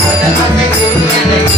I'm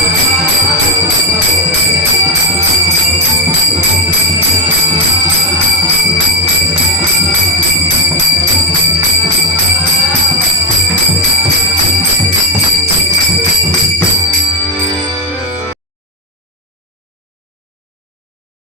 Thank you.